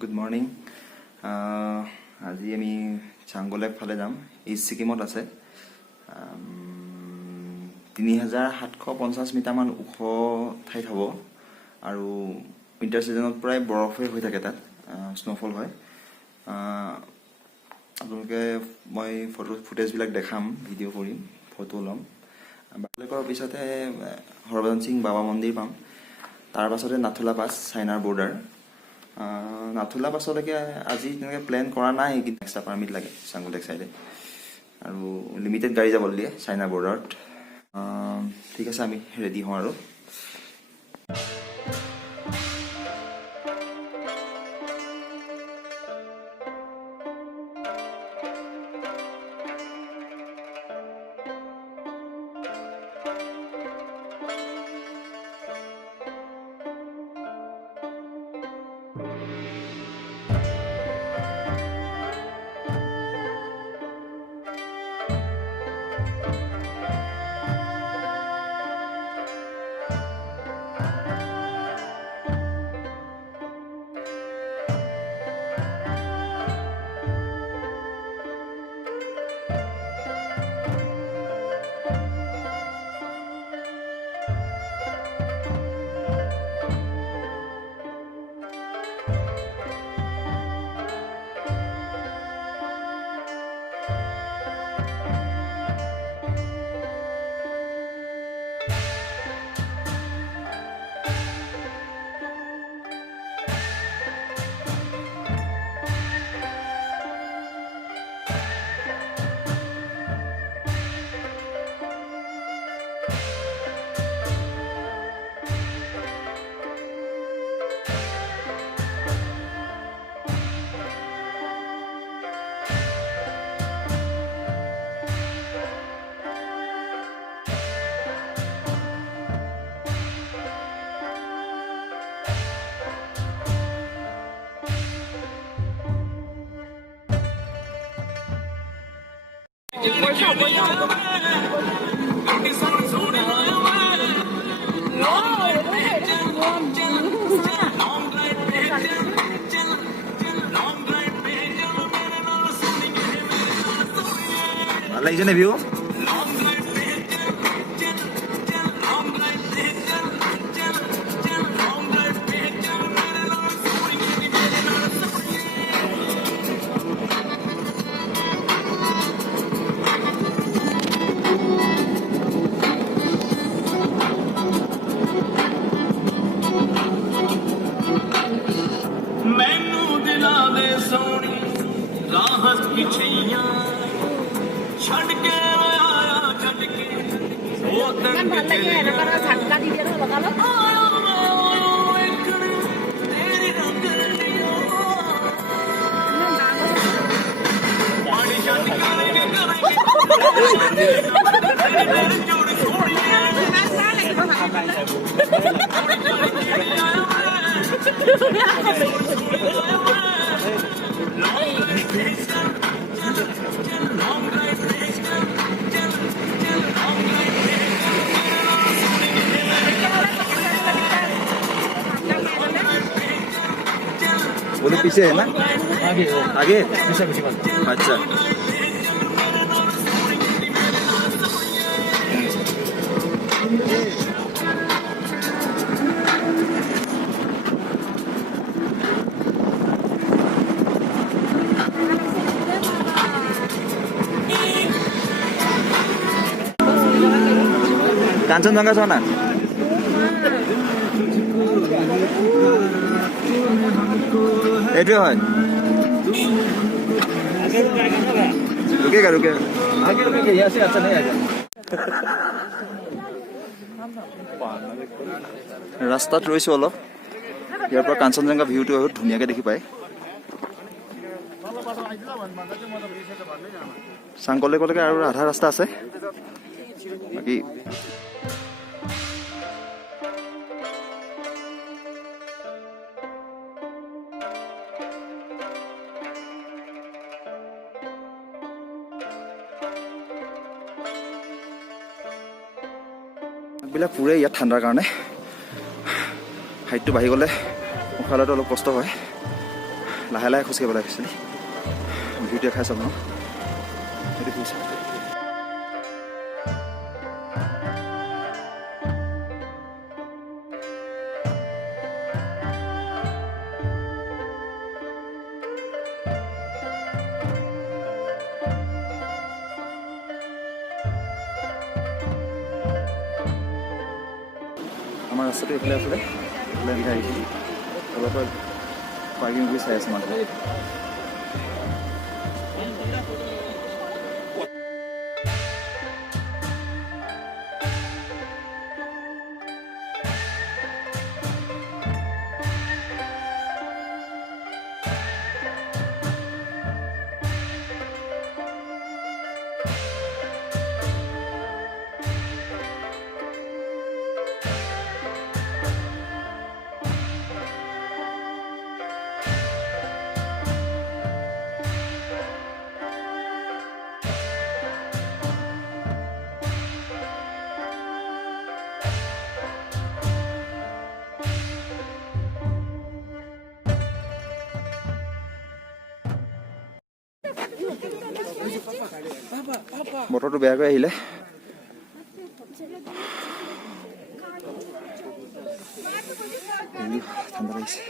Good morning. আজি আমি চাংগোলেক ফালে যাম। ইষ্ট ছিকিমত আছে। 3750 মিটাৰমান ওখ ঠাইত হ'ব আৰু উইণ্টাৰ ছিজনত প্ৰায় বৰফে হৈ থাকে, তাত স্ন'ফল হয়। আপোনালোকে মই ফুটেজবিলাক দেখাম, ভিডিঅ' কৰিম, ফটো ল'ম। বাংলাদেশৰ পিছতে হৰভজন সিং বাবা মন্দিৰ পাম। তাৰ পাছতে নাথুলা পাছ, চাইনাৰ বৰ্ডাৰ। নাথুলা পাছলৈকে আজি তেনেকৈ প্লেন কৰা নাই, কিন্তু এক্সট্ৰা পাৰ্মিট লাগে চাংগোলেক চাইডে, আৰু লিমিটেড গাড়ী যাব দিয়ে চাইনা বৰ্ডাৰত। ঠিক আছে, আমি ৰেডি হওঁ আৰু। ভাল লাগিছে নে ভিউ? बोलो पीछे है ना, आगे आगे पीछे पीछे। अच्छा, কাঞ্চনজঙ্ঘা চোৱা না? এইটোৱে হয়। रुकेगा रुकेगा, आगे रुकेगा, यहाँ से अच्छा नहीं आएगा। ৰাস্তাত ৰৈছোঁ অলপ, ইয়াৰ পৰা কাঞ্চনজঙ্ঘা ভিউটো বহুত ধুনীয়াকৈ দেখি পায়। চাংগোলেকলৈকে আৰু আধা ৰাস্তা আছে, বাকী বিলাক পুৰে ইয়াত ঠাণ্ডাৰ কাৰণে। হাইটটো বাঢ়ি গ'লে উশাহ লোৱাটো অলপ কষ্ট হয়। লাহে লাহে খোজকাঢ়িব লাগে একচুৱেলি ভিউটো দেখাই চাওক ন সেইটো দেখিছে আমাৰ ৰাস্তাটো এইফালে আছিলে এইফালে এনেকৈ আহিছিলোঁ অলপ পাৰ্কিং কৰি চাই আছোঁ মানুহে বতৰটো বেয়াকৈ আহিলে ঠাণ্ডা লাগিছে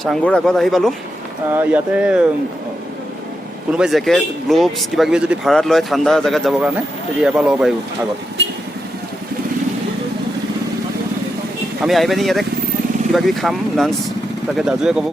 চাংগুৰ আগত আহি পালোঁ ইয়াতে কোনোবাই জেকেট গ্লোভছ কিবা কিবি যদি ভাড়াত লয় ঠাণ্ডা জেগাত যাবৰ কাৰণে তেতিয়া ইয়াৰ পৰা ল'ব পাৰিব আগত আমি আহি পিনি ইয়াতে কিবা কিবি খাম লাঞ্চ তাকে দাজুৱে ক'ব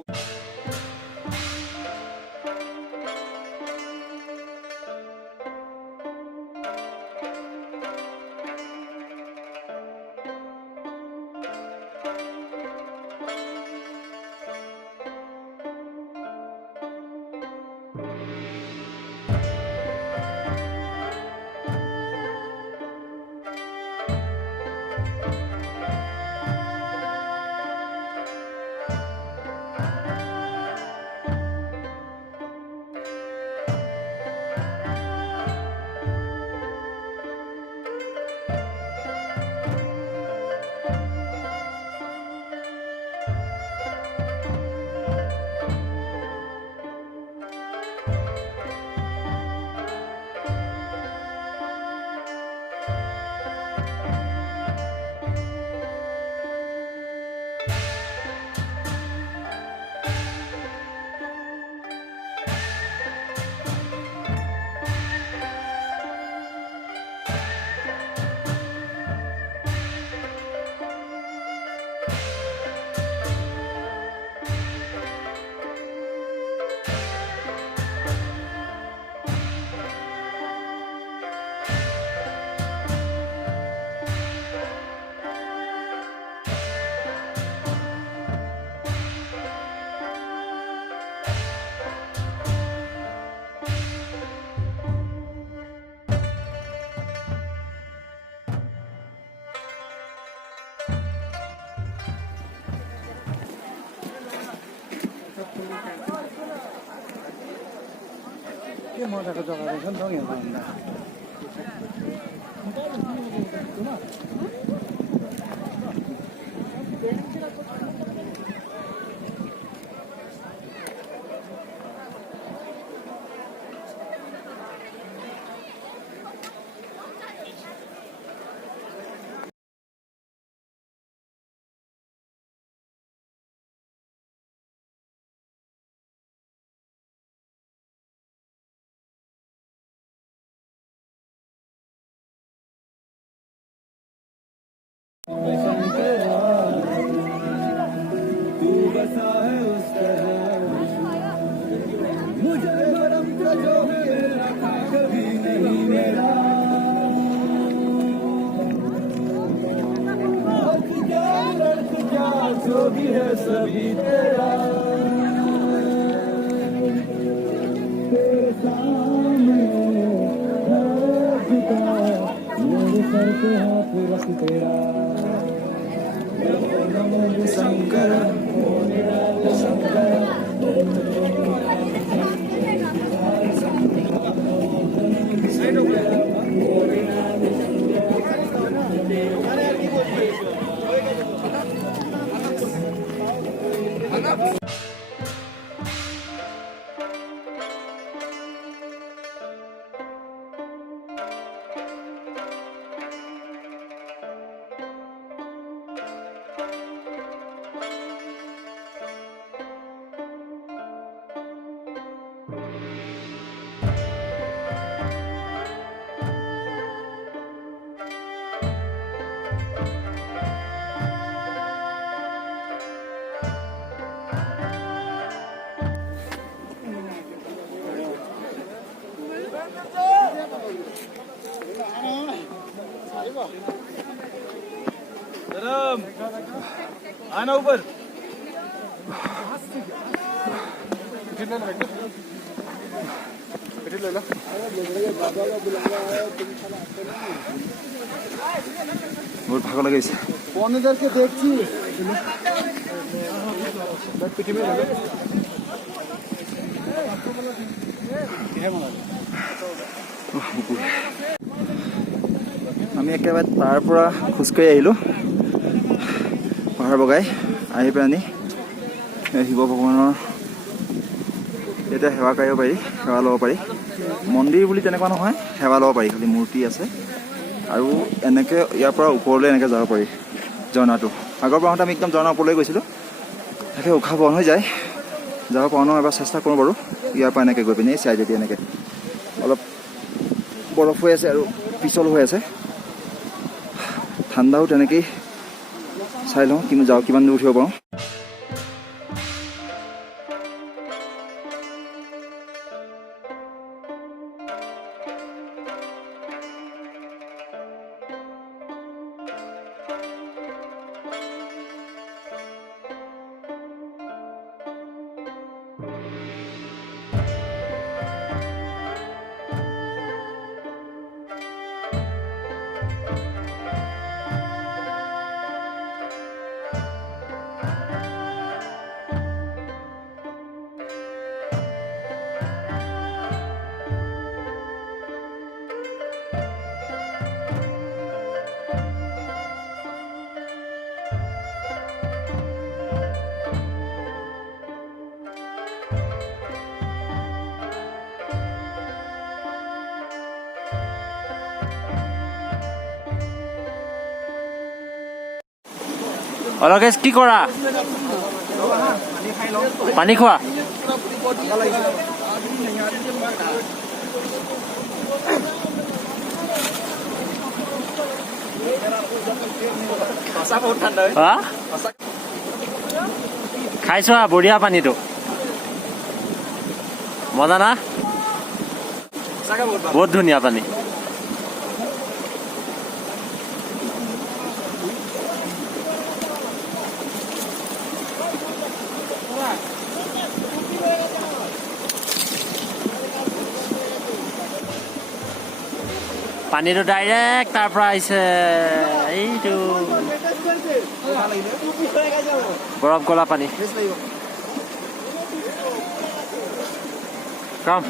आना ऊपर बहुत ভাগ লাগিছে পনেদেৰকে দেখছি আমি একেবাৰে তাৰ পৰা খোজকাঢ়ি আহিলোঁ পাহাৰ বগাই আহি পেলানি শিৱ ভগৱানৰ এতিয়া সেৱা কৰিব পাৰি সেৱা ল'ব পাৰি মন্দিৰ বুলি তেনেকুৱা নহয় সেৱা ল'ব পাৰি খালি মূৰ্তি আছে আৰু এনেকৈ ইয়াৰ পৰা ওপৰলৈ এনেকৈ যাব পাৰি ঝৰ্ণাটো আগৰ পৰা আমি একদম ঝৰ্ণা ওপৰলৈ গৈছিলোঁ তাকে উশাহ বন্ধ হৈ যায় যাব পৰা নহয় এবাৰ চেষ্টা কৰোঁ বাৰু ইয়াৰ পৰা এনেকৈ গৈ পিনে চাই যদি এনেকৈ অলপ বৰফ হৈ আছে আৰু পিছল হৈ আছে ঠাণ্ডাও তেনেকেই চাই লওঁ কিমান দূৰ উঠিব পাৰোঁ অলকেশ কি কৰা পানী খোৱা খাইছো বঢ়িয়া পানীটো মজা না বহুত ধুনীয়া পানী পানীটো ডাইৰেক্ট তাৰ পৰা আহিছে এইটো বৰফ গলা পানী কম